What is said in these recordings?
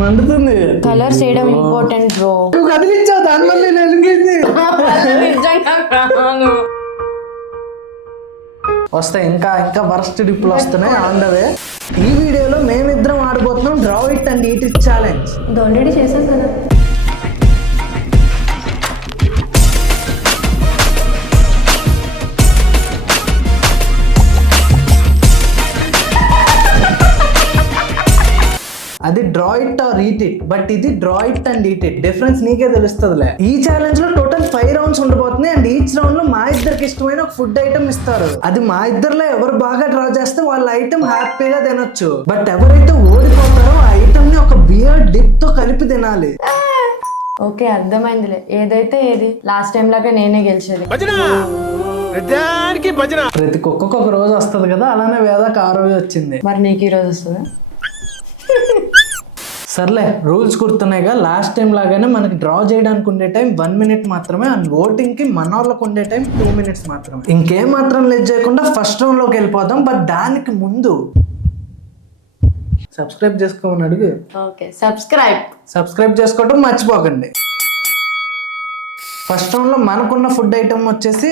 మండుతుంది. కలర్ చేయడం important bro. నువ్వు కదిలించావు దానివల్ల వస్తాయి ఇంకా ఇంకా వరస్ట్ డిప్పులు వస్తున్నాయి ఆన్ ద వే. ఈ వీడియోలో మేమిద్దరం ఆడబోతున్నాం draw it and eat it challenge. Already చేశాం కదా. అది draw it or eat it, but ఇది draw it and eat it. Difference నీకే తెలుస్తుందిలే. ఈ ఛాలెంజ్ లో టోటల్ 5 రౌండ్స్ ఉండబోతున్నాయి అండ్ ఈచ్ రౌండ్ లో మా ఇద్దరికి ఇష్టమైన ఒక ఫుడ్ ఐటమ్ ఇస్తారు. అది మా ఇద్దరులో ఎవరు బాగా డ్రా చేస్తే వాళ్ళ ఐటమ్ హ్యాపీగా తినొచ్చు. బట్ ఎవరైతే ఓడిపోతారో ఆ ఐటమ్ ని ఒక బియర్ డిప్ తో కలిపి తినాలి. ఓకే అర్థమైందిలే. ఏదైతే ఏది లాస్ట్ టైం లాగా నేనే గెలిచేది. ప్రతి కుక్కకు ఒక రోజు వస్తుంది కదా, అలానే వేదాకి ఆ రోజు వచ్చింది. మరి నీకు ఈ రోజు వస్తుందా? సర్లే, రూల్స్ గుర్తున్నాయిగా. లాస్ట్ టైం లాగానే మనకి డ్రా చేయడానికి ఉండే టైం 1 minute మాత్రమే అండ్ ఓటింగ్ కి మన వాళ్ళకి ఉండే టైం 2 minutes మాత్రమే. ఇంకేం మాత్రం లేట్ చేయకుండా ఫస్ట్ రౌండ్ లోకి వెళ్ళిపోదాం. బట్ దానికి ముందు సబ్స్క్రైబ్ చేసుకోమని అడుగు. ఓకే, సబ్స్క్రైబ్ చేసుకోవటం మర్చిపోకండి. ఫస్ట్ రౌండ్ లో మనకున్న ఫుడ్ ఐటమ్ వచ్చేసి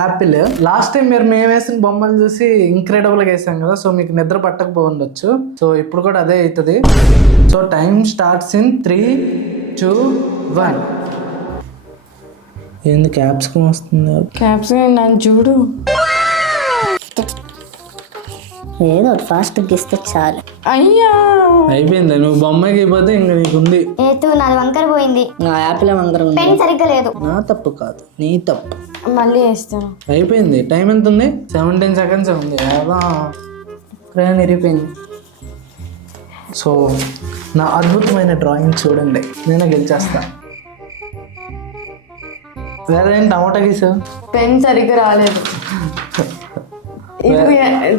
యాపిల్. లాస్ట్ టైం మేము వేసిన బొమ్మలు చూసి ఇంక్రెడిబుల్ గా వేసాం కదా, సో మీకు నిద్ర పట్టకపోవచ్చు. సో ఇప్పుడు కూడా అదే అవుతుంది. So time starts in 3, 2, 1. ఏంది క్యాప్సికం వస్తుంది? క్యాప్సికం నన్ను చూడు. ఏదో ఫాస్ట్ గెస్తే చాలు. అయ్యా అయిపోయింది. నువ్వు బొమ్మకి అయిపోతే ఇంకా నీకుంది. నాది వంకర పోయింది. నా యాపిల్ వంకర ఉంది. పెన్ సరిగ్గా లేదు. నా తప్పు కాదు, నీ తప్పు. మళ్ళీ వేస్తాను. అయిపోయింది. టైం ఎంత ఉంది? 17 seconds ఉంది. క్రేన్ ఇరిగిపోయింది. సో నా అద్భుతమైన డ్రాయింగ్ చూడండి, నేనే గెలిచేస్తా. వేరే టమాటా గీసావు? పెన్ సరిగ్గా రాలేదు. ఇది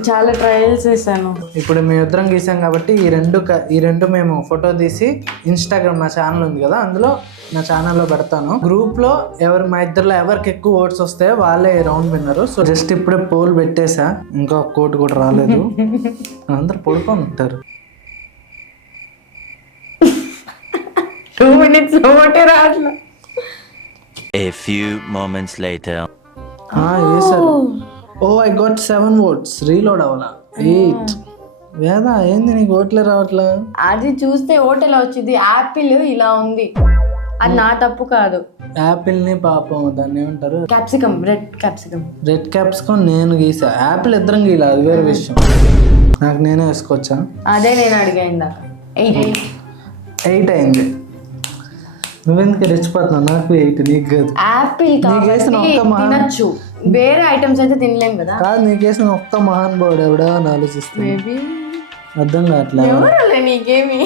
చాలా ట్రయల్స్ చేశాను. ఇప్పుడు మేము ఇద్దరం గీసాం కాబట్టి ఈ రెండు మేము ఫోటో తీసి ఇన్స్టాగ్రామ్ నా ఛానల్ ఉంది కదా, అందులో నా ఛానల్లో పెడతాను. గ్రూప్ లో మా ఇద్దరులో ఎవరికి ఎక్కువ ఓట్స్ వస్తాయో వాళ్ళే రౌండ్ విన్నరు. సో జస్ట్ ఇప్పుడే పోల్ పెట్టేసా, ఇంకా కోట్ కూడా రాలేదు. అందరు పడుకొని ఉంటారు. 2 minutes ఓటే రాట్లా. A few moments later. వేసారు. I got 7 votes. రీలోడ్ అవ్వాలా? 8. వేదా ఏంది నీకు ఓట్లే రావట్లా? అది చూస్తే ఓట్ ఎలా వచ్చింది? యాపిల్ ఇలా ఉంది, అది నా తప్పు కాదు. యాపిల్ ని పాపం దాన్ని ఏమంటారు? క్యాప్సికం, రెడ్ క్యాప్సికం నేను గీసా. యాపిల్ ఇద్దరం గీలా, అది వేరే విషయం. నాకు నేనే వేసుకోవచ్చా? అదే నేను అడిగాను. 8 అయింది. నువ్వెందుకు రెచ్చిపోతున్నావు? నాకు 8, నీకు కాదు. యాపిల్ తినచ్చు, వేరే ఐటమ్స్ అయితే తినలేం కదా. కాదు, నీకేసిన ఒక్క మహానుభావుడు ఎవడా అని ఆలోచిస్తుంది. అర్థం కావట్లే నీకేమి.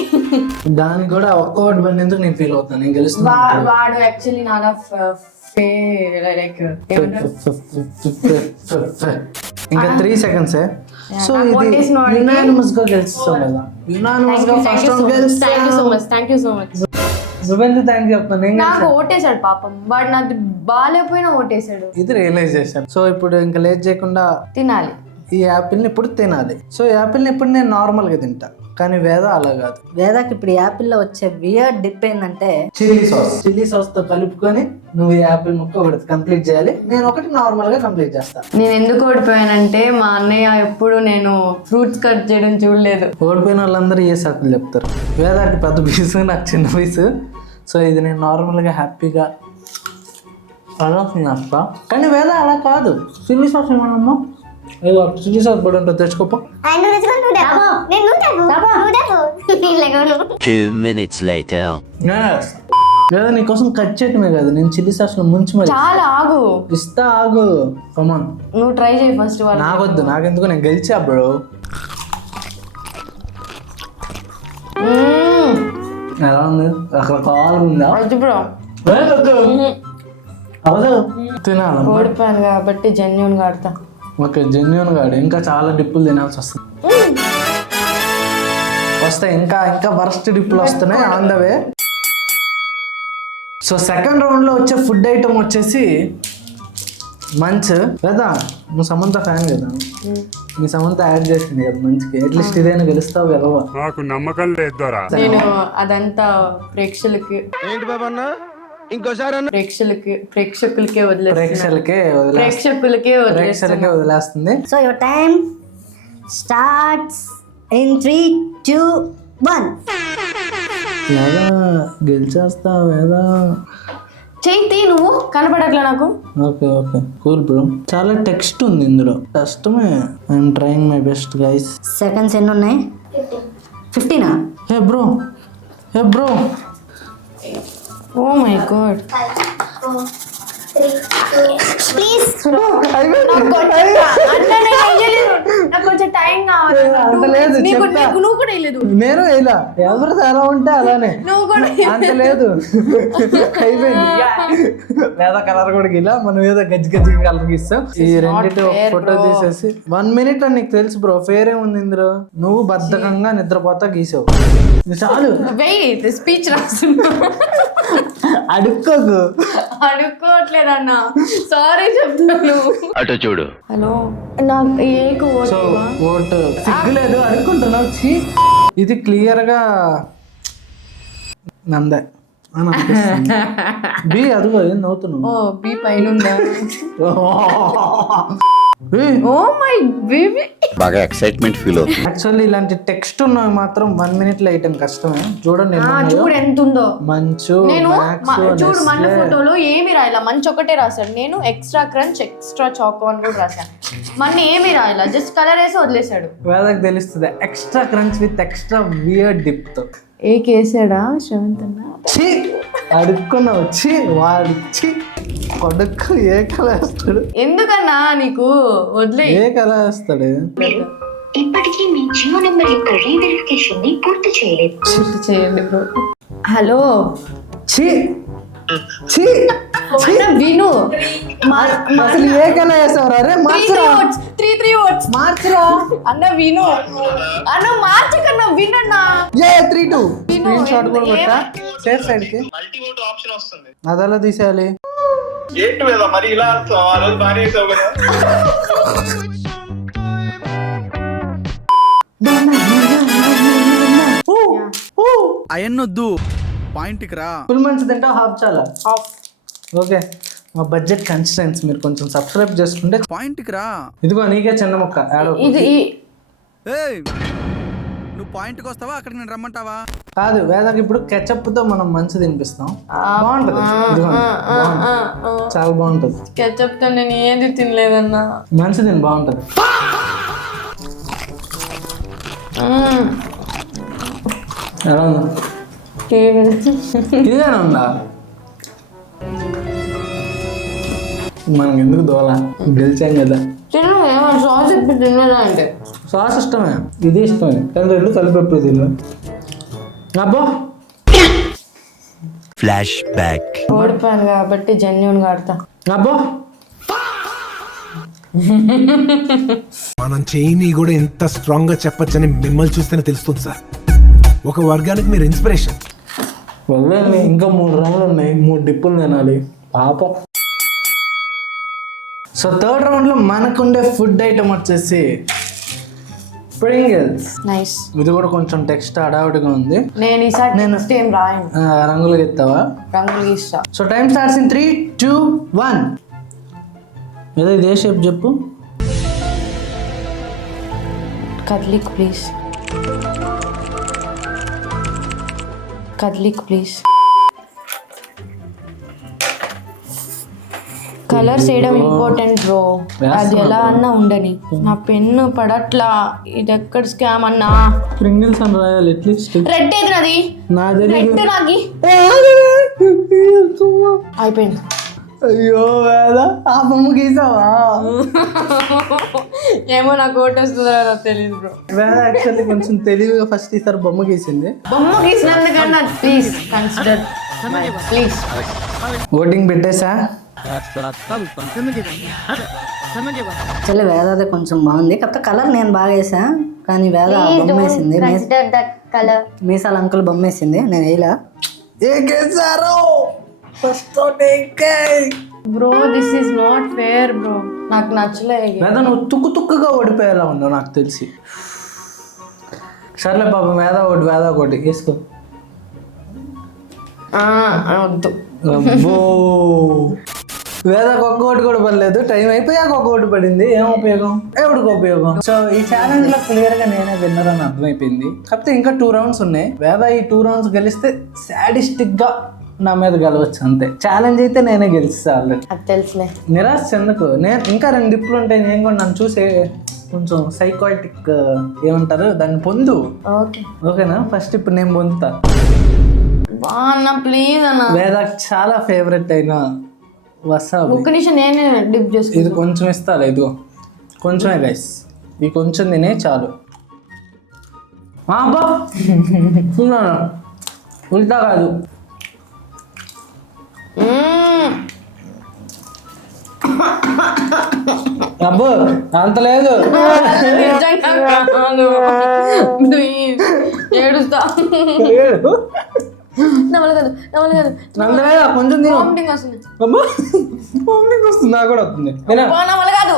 దానికి కూడా ఒక్క ఓటు పడినందుకు నేను ఫీల్ అవుతాను. నేను గెలుస్తున్నా. వాడు యాక్చువల్లీ నాలా ఇంకా 3 seconds. సో ఇది యునానిమస్ గా గెలుస్తాం కదా. యునానిమస్ గా ఫస్ట్ రౌండ్ గెలుస్తాం. Thank you so much. నువ్వెందుకు థ్యాంక్ చెప్తాను? నాకు ఓటేసాడు పాపం, వాడు నాది బాగాలేకపోయినా ఓటేసాడు. ఇది రియలైజ్ చేశాను. సో ఇప్పుడు ఇంకా లేట్ చేయకుండా తినాలి ఈ యాపిల్ని. ఇప్పుడు తినాలి. సో యాపిల్ని ఇప్పుడు నేను నార్మల్గా తింటా, కానీ వేద అలా కాదు. వేదాకి ఇప్పుడు యాపిల్ లో వచ్చే వియర్డ్ డిప్ ఏంటంటే చిల్లీ సాస్ తో కలుపుకొని నువ్వు ఈ యాపిల్ ముక్క ఒకటి కంప్లీట్ చేయాలి. నేను ఒకటి నార్మల్ గా కంప్లీట్ చేస్తాను. నేను ఎందుకు ఓడిపోయానంటే మా అన్నయ్య ఎప్పుడు నేను ఫ్రూట్స్ కట్ చేయడం చూడలేదు. ఓడిపోయిన వాళ్ళందరూ ఏ సాకులు చెప్తారు. వేదాకి పెద్ద పీసు, నాకు చిన్న పీసు. సో ఇది నేను నార్మల్గా హ్యాపీగా అలా తినేస్తా. కానీ వేద అలా కాదు. చిల్లీ సాస్ ఏమన్నా ఏదో చిల్లీ సాస్ పడి ఉంటుంది, తెచ్చుకోపో. 2 minutes later. లేదా నీకోసం కట్ చేయటమే కాదు, నేను చిల్లీ సాస్ లో ముంచి మరి చాలా ఆగు ఇస్తా. ఆగు, కమాన్. నువ్వు ట్రై చేయి ఫస్ట్. నాకొద్దు, నాకెందుకు, నేను గెలిచా బ్రో. ఎలా ఉంది? అక్కడ కావాలందా? బ్రో తినాలి. ఓడిపోయాను కాబట్టి జెన్యూన్ గా ఆడతా. ఓకే, జెన్యూన్ గా ఇంకా చాలా డిప్పులు తినాల్సి వస్తుంది. వస్తాయి ఇంకా ఇంకా వరస్ట్ డిప్పులు వస్తున్నాయి on the way. So second round లో వచ్చే ఫుడ్ ఐటమ్ వచ్చేసి మంచ్ కదా, నువ్వు సమంత ఫ్యాన్ కదా, మీ సమంత యాడ్ చేసింది కదా మంచికి, అట్లీస్ట్ ఇదైనా గెలుస్తావు కదా. నాకు నమ్మకం లేదు. నేను అదంతా ప్రేక్షకులకి ప్రేక్షకులకే వదిలేస్తుంది. So your time starts in 3, 2, 1. లేదా గెలిచేస్తావు లేదా? చేయి నువ్వు కనపడట్లా నాకు. Okay okay cool bro. చాలా టెక్స్ట్ ఉంది ఇందులో, కష్టమే. I'm trying my best guys. Seconds ఎన్ని ఉన్నాయి? 15. Hey bro, hey bro. Oh my God. Please నాకు కొంచెం టైం కావాలి. నువ్వు కూడా వేయలేదు. నేను ఇలా ఎవరు ఎలా ఉంటే అలానే, నువ్వు కూడా అంత లేదు. అయిపోయింది. లేదా కలర్ కూడా గీలా, మనం ఏదో గజ్జి గజ్జి కలర్ గీస్తాం. ఈ రెండింటి ఫోటో తీసేసి 1 minute అని నీకు తెలుసు బ్రో. ఫేర్ ఏముంది ఇందులో? నువ్వు బద్ధకంగా నిద్రపోతా గీసావు. చాలు స్పీచ్ రాస్తున్నా. అడుక్కోకు. అడుక్కోవట్లేదన్నా, సారీ చెప్తాను. అటు చూడు. హలో, నాకు ఏకు సో ఓటు సిగ్గులేదు అనుకుంటున్నావు. ఇది క్లియర్ గా నందే అని అనిపిస్తుంది. బి అదుగో ఏం నవ్వుతున్నావు? ఓ బి పైన ఉందా? Oh my baby. బాగా ఎక్సైట్మెంట్ ఫీల్ అవుతుంది. యాక్చువల్లీ ఇలాంటి టెక్స్ట్ ఉన్నవి మాత్రం 1 minute లో వేయటం కష్టమే. చూడండి చూడు ఎంత ఉందో. మంచు, నేను చూడు మన ఫోటోలో ఏమి రాయాల, మంచి ఒకటే రాశాడు. నేను ఎక్స్ట్రా క్రంచ్, ఎక్స్ట్రా చాకో అని కూడా రాశాను. మన ఏమి రాయాల, జస్ట్ కలర్ వేసి వదిలేశాడు. వేదకు తెలుస్తుంది extra crunch with extra weird dip తో. ఏకేసాడా శ్రవంత్ అన్న? అడుక్కున్నావు. వాడు కొడుకు ఏ కళ వేస్తాడు? ఎందుకన్నా నీకు వదిలే. ఏ కళ వేస్తాడు? ఇప్పటికీ మీ జియో నెంబర్ యొక్క రీవెరిఫికేషన్ ని పూర్తి చేయలేదు. పూర్తి చేయండి బ్రో. హలో విను, అసలు ఏ కళ వేసావు? అరే మార్చరా అన్న విను అన్న, మార్చకన్నా వినన్నా. 3-2 స్క్రీన్ షాట్ కూడా పెట్టా సేఫ్ సైడ్ కి. మల్టీవోట్ ఆప్షన్ వస్తుంది. అదెలా తీసేయాలి? ఏంటి మీద మరి ఇలా ఆ రోజు బాగానే వేసావు కదా. అయన్నొద్దు, పాయింట్కి రా. ఫుల్ మంచి తింటావు, హాఫ్ చాలా? ఓకే, మా బడ్జెట్ కన్స్టెంట్స్ మీరు కొంచెం సబ్స్క్రైబ్ చేసుకుంటే. పాయింట్కి రా. ఇదిగో నీకే చిన్న ముక్క. ఇది ఏయ్, నువ్వు పాయింట్కి వస్తావా? అక్కడికి నేను రమ్మంటావా? కాదు, వేదకి ఇప్పుడు కెచప్ తో మనం మంచి తినిపిస్తాం. బాగుంటది, చాలా బాగుంటది. కెచప్ తో నేను ఏది తినలేదన్నా. మంచి తిని బాగుంటది. ఎలా ఉంది? ఇదేనా ఉందా? మనకి ఎందుకు దోల, గెలిచాం కదా. సాస్ ఇప్పుడు తినలేదా అంటే? సాస్ ఇష్టమే, ఇది ఇష్టమే, కానీ రెండు కలిపి ఎప్పుడు తిన్నా. అబ్బో ఫ్లాష్ బ్యాక్. ఓడిపోయాను కాబట్టి జెన్యూన్ గా ఆడతా. అబ్బో మనం చేయని కూడా ఎంత స్ట్రాంగ్ గా చెప్పొచ్చని మిమ్మల్ని చూస్తేనే తెలుస్తుంది సార్. ఒక వర్గానికి మీరు ఇన్స్పిరేషన్. వదిలేండి, ఇంకా 3 రౌండ్లు ఉన్నాయి, 3 డిప్పులు తినాలి పాపం. సో 3rd రౌండ్ లో మనకుండే ఫుడ్ ఐటమ్ వచ్చేసి ప్రింగిల్స్. నైస్. ఇది కూడా కొంచెం టెక్స్ట్ అడావిడిగా ఉంది. నేను ఈసారి నెక్స్ట్ టైం రాయను. రంగులు గీస్తావా? రంగులు గీస్తా. So time starts in 3, 2, 1. ఏదో ఇదే షేప్ చెప్పు. కద్లిక్ ప్లీజ్, కద్లిక్ ప్లీజ్. కలర్స్ వేయడం ఇంపార్టెంట్ బ్రో, అది ఎలా అన్నా ఉండని. నా పెన్ను పడట్లా, ఇది ఎక్కడ స్కామ్ అన్నా. ప్రింగిల్స్ అని రాయాలి అట్లీస్ట్. రెడ్ ఏది నాది? నాది రెడ్ నాకి అయిపోయింది. అయ్యో వేద, ఆ బొమ్మ గీసావా? ఏమో నాకు ఓటేస్తుందో తెలియదు బ్రో. వేద యాక్చువల్లీ కొంచెం తెలివిగా ఫస్ట్ ఈసారి బొమ్మ గీసింది. బొమ్మ గీసినందుకన్నా ప్లీజ్ కన్సిడర్ ప్లీజ్. ఓటింగ్ పెట్టేసా? యాక్చువల్లీ వేదది కొంచెం బాగుంది, కాకపోతే కలర్ నేను బాగా వేసా, కానీ వేద బొమ్మ వేసింది. మీసాల అంకుల్ బొమ్మ వేసింది, నేను వేయలా. ఏ గేసారో first bro this is not fair bro, నాకు నచ్చలే. వేద నువ్వు తుక్కుగా ఓడిపోయేలా ఉన్నావు నాకు తెలిసి. సర్లే పాపం వేద ఒకటి వేసుకో. వద్దు. అబ్బో వేదకు ఒక్కోటి కూడా పడలేదు, టైం అయిపోయాక ఒక్కోటి పడింది. ఏం ఉపయోగం, ఎవరికి ఉపయోగం? సో ఈ ఛాలెంజ్ లో క్లియర్ గా నేనే విన్నర్ అని అర్థమైపోయింది. కాకపోతే ఇంకా 2 rounds ఉన్నాయి. వేద ఈ 2 rounds గెలిస్తే సాడిస్టిక్ గా నా మీద గెలవచ్చు అంతే. ఛాలెంజ్ అయితే నేనే గెలిస్తా ఆల్రెడీ. అది తెలుసులే. నిరాశ చెందకు. నేను ఇంకా 2 డిప్పులు ఉంటాయి. నేను కూడా నన్ను చూసే కొంచెం సైకాటిక్ ఏమంటారు దాన్ని పొందు. ఓకే ఓకేనా? ఫస్ట్ ఇప్పుడు నేను పొందుతా. అన్న ప్లీజ్ అన్న. వేదకు చాలా ఫేవరెట్ అయిన వసాబి. ఒక్క నిమిషం నేనే డిప్ చేసుకుంటా. ఇది కొంచెం ఇస్తాలే, ఇదిగో కొంచెమే గైస్, ఇది కొంచెం తినే చాలు. అబ్బా ఉల్టా కాదు. అబ్బో అంత లేదు. ఏడుస్తా. నమ్మలేదు. అంత లేదా, కొంచెం తిను. వామిటింగ్ వస్తుంది. అబ్బా వామిటింగ్ వస్తుంది, నాకు కూడా వస్తుంది. నమ్మలేదు.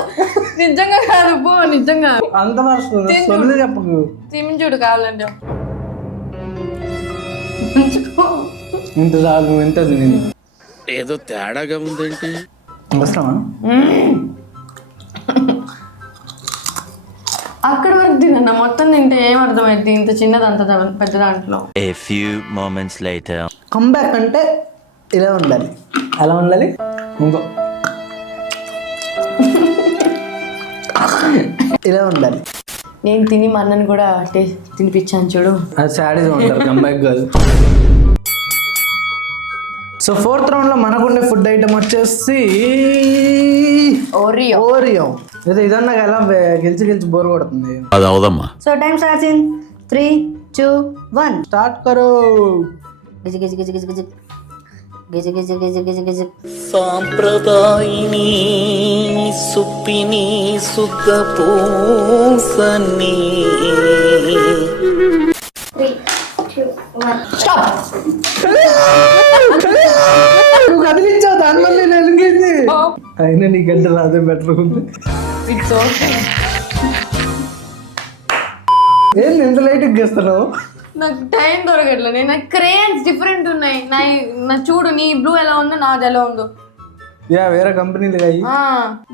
నిజంగా కాదు పో, నిజంగా. అంత వస్తుంది, సొల్లు చెప్పకు. తిని చూడు కావాలంటే. ఇంత చాలు, నువ్వు ఎంత తిని. ఏదో తేడాగా ఉందేంటి? వస్తావా? అక్కడ వరకు తినన్నా, మొత్తం తింటే ఏం అర్థమైంది? ఇంత చిన్నది అంత పెద్ద దాంట్లో. A few moments later. Comeback అంటే ఇలా ఉండాలి. ఎలా ఉండాలి? ఇంకో ఇలా ఉండాలి. నేను తిని మా అన్నని కూడా తినిపించాను చూడు. అది సాడీస్ ఉంటారు, కంబ్యాక్ కాదు. సో 4th round లో మనకుండే ఫుడ్ ఐటమ్ వచ్చేసి ఓరియో. ఇదన్నా ఎలా గెలిచి బోర్ కొడుతుంది. అది అవదమ్మా. So time starts in 3, 2, 1. Start కరో. గిజి గిజి గిజి గిజి గిజి గిజి గిజి గిజి గిజి గిజి. సాంప్రదాయిని సుప్పిని సుఖ పూసని. నువ్వు కదిలించావు, దానివల్ల నేను వెలిగింది. అయినా నీకంటే అదే బెటర్ ఉంది. It's okay. ఏం ఎంత లైట్ గీస్తున్నావు? నాకు టైం దొరకట్లేదు. నేను క్రేయన్స్ డిఫరెంట్ ఉన్నాయి. నా చూడు, నీ బ్లూ ఎలా ఉందో నాది ఎలా ఉందో. యా వేరే కంపెనీలు అయ్యి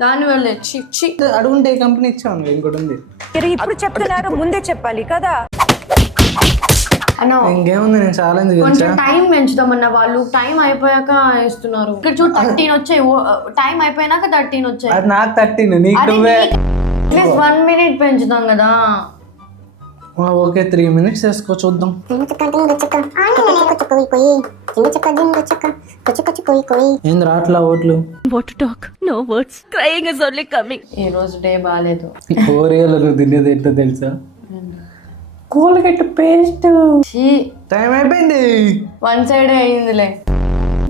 దాని వల్లే అడుగుంటే ఏ కంపెనీ ఇచ్చాను, ఇంకోటి ఉంది. ఇప్పుడు చెప్తున్నారు, ముందే చెప్పాలి కదా. అన్నా ఇంకేముంది, నేను ఛాలెంజ్ కొంచెం టైం పెంచుదామన్న వాళ్ళు టైం అయిపోయాక ఇస్తున్నారు. ఇక్కడ చూడు 13 వచ్చాయి, టైం అయిపోయినాక 13 వచ్చాయి. అది నాకు 13, నీకు 12. 1 minute పెంచుదాం కదా. ఓకే 3 minutes వేసుకో, చూద్దాం. ఏంది రాట్లా ఓట్లు? ఈ రోజు డే బాగాలేదు. ఓరియాలో నువ్వు తినేది ఏంటో తెలుసా? Colgate paste. టైం అయిపోయింది, 1 side అయ్యిందిలే.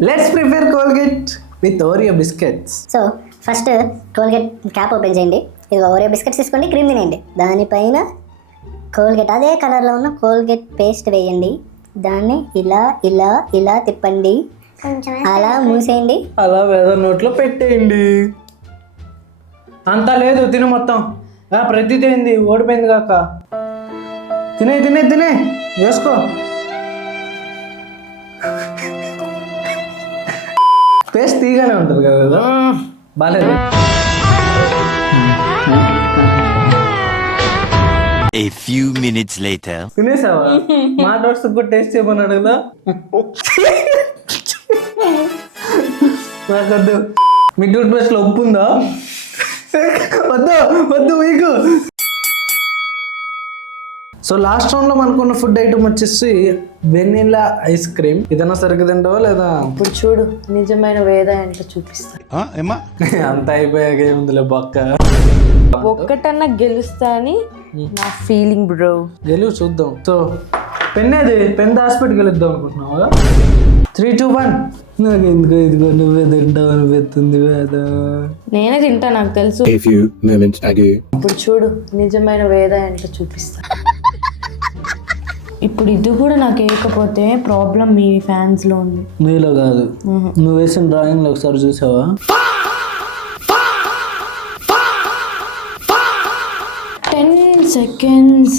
Let's prepare Colgate with Oreo biscuits. So first Colgate cap open చేయండి. ఇది ఓరియో బిస్కెట్స్ తీసుకోండి, క్రీమ్ తినేయండి. దానిపైన కోల్గేట్ అదే కలర్లో ఉన్న కోల్గేట్ పేస్ట్ వేయండి. దాన్ని ఇలా ఇలా ఇలా తిప్పండి, అలా మూసేయండి. అలా వేద నోట్లో పెట్టేయండి. అంతా లేదు, తిను మొత్తం. ప్రతి తింది ఓడిపోయింది కాక. తినే తినే తినే వేసుకో. పేస్ట్ తీగానే ఉంటుంది కదా, బాగాలేదు. A few minutes later. తినేసావా? మా డోట్స్ కూడా టేస్ట్ చేయమన్నాడు కదా. నాకొద్దు. మీ టూత్ బ్రష్ లో ఉప్పు ఉందా? వద్దు మీకు. సో లాస్ట్ రౌండ్ లో మనకున్న ఫుడ్ ఐటమ్ వచ్చేసి వెనిలా ఐస్ క్రీమ్. ఇదన్నా సరిగ్గా తింటావా లేదా? ఇప్పుడు చూడు, నిజమైన వేద అంటే చూపిస్తా. అంత అయిపోయాక ఏముందిలే బొక్క. ఒక్కటన్నా గెలుస్తా అని నా ఫీలింగ్ బ్రో. గెలువు చూద్దాం. సో పెన్ ఏది? పెన్ హాస్పిటల్కి వెళ్దాం అనుకుంటున్నావా? 3, 2, 1. నాకు ఎందుకో ఇదిగో నువ్వే తింటావు అనిపిస్తుంది వేద. నేనే తింటా, నాకు తెలుసు. ఇప్పుడు చూడు, నిజమైన వేద అంటే చూపిస్తా. ఇప్పుడు ఇది కూడా నాకు వేయకపోతే ప్రాబ్లం మీ ఫ్యాన్స్ లో ఉంది. మీలో కాదు, నువ్వు వేసిన డ్రాయింగ్ లో ఒకసారి చూసావా? 10 seconds.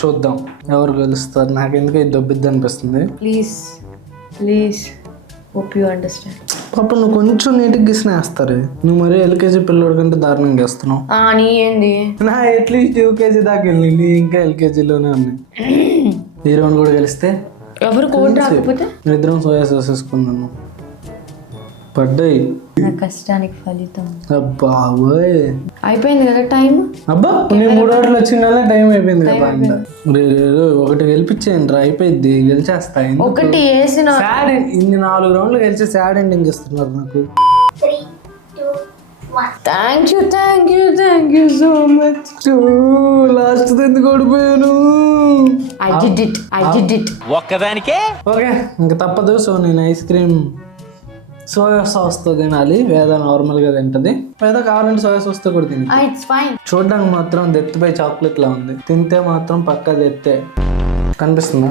చూద్దాం ఎవరు గెలుస్తారు. నాకు ఎందుకు ఇది దొబ్బిద్ది అనిపిస్తుంది. Please hope you understand. పాప నువ్వు కొంచెం నీట్గా గీసినేస్తారు. నువ్వు మరీ ఎల్కేజీ పిల్లడి కంటే దారుణంగా గీస్తున్నావు. నీ ఏంది? నా అట్లీస్ట్ యూకేజీ దాకా వెళ్ళింది, ఇంకా ఎల్కేజీలోనే ఉన్నాయి. ఈ రౌండ్ కూడా గెలిస్తే ఎవరు కోడ్ రాకపోతే ఇద్దరం సోయా సాస్ వేసుకున్నాను. పడ్డాయి. నా కష్టానికి ఫలితం. అబ్బా అయిపోయింది కదా టైం. అబ్బా నేను 3 రోజులు వచ్చిన టైం అయిపోయింది కదా. ఒకటి గెలిపించేయండి రా, అయిపోయింది. గెలిచేస్తా. ఒకటి వేసిన ఇన్ని 4 రౌండ్లు గెలిచి సాడ్ ఎండింగ్ ఇస్తున్నారు నాకు. Thank you so much. Last ఎందుకు ఓడిపోయాను? I did it. ఒక్కదానికే ఓకే ఇంకా తప్పదు. సో నేను ఐస్ క్రీమ్ సోయా సాస్తో తినాలి. వేద నార్మల్గా తింటది. వేద కావాలంటే సోయా సాస్తో కూడా తిని. It's fine. చూడడానికి మాత్రం దెత్తిపై చాక్లెట్ లా ఉంది, తింటే మాత్రం పక్కా దెత్తే. కనిపిస్తుందా?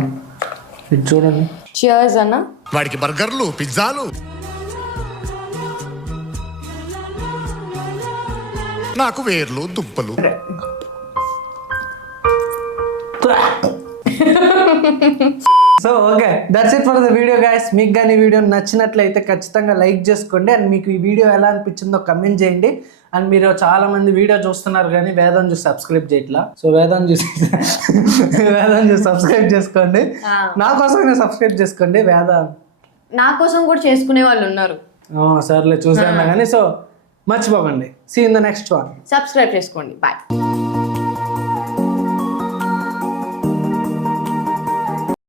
ఇది చూడండి. చియర్స్ అన్న. వాడికి బర్గర్లు, పిజ్జాలు, నాకు వేర్లు, దుంపలు. So okay, that's it for the video guys. మీకు కానీ ఈ వీడియో నచ్చినట్లయితే ఖచ్చితంగా లైక్ చేసుకోండి. అండ్ మీకు ఈ వీడియో ఎలా అనిపించిందో కమెంట్ చేయండి. అండ్ మీరు చాలా మంది వీడియో చూస్తున్నారు కానీ వేదం చూసి సబ్స్క్రైబ్ చేయట్లా. సో వేదం చూసి సబ్స్క్రైబ్ చేసుకోండి. నా కోసం సబ్స్క్రైబ్ చేసుకోండి. నా కోసం కూడా చేసుకునే వాళ్ళు ఉన్నారు. సర్లే చూసాను కానీ. సో మర్చిపోకండి. See in the next one. Subscribe చేసుకోండి. బాయ్.